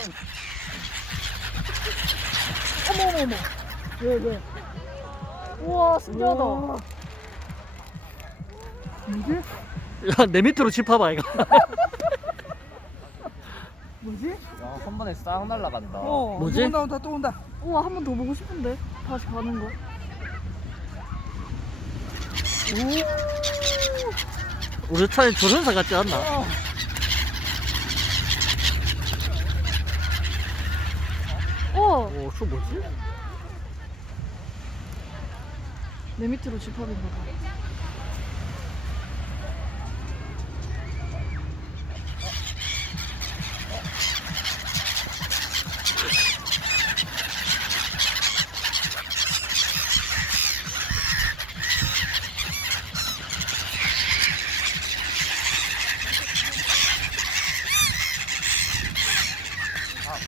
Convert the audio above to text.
어머머머. 왜? 우와, 신기하다. 뭐지? 야, 내 밑으로 짚어봐 이거. 뭐지? 야, 한 번에 싹 날라간다. 뭐지? 또 온다 또 온다. 우와, 한 번 더 보고 싶은데. 다시 가는 거. 우리 차에 조련사 같지 않나? 오, 저 뭐지? 내 밑으로 집합인가 봐.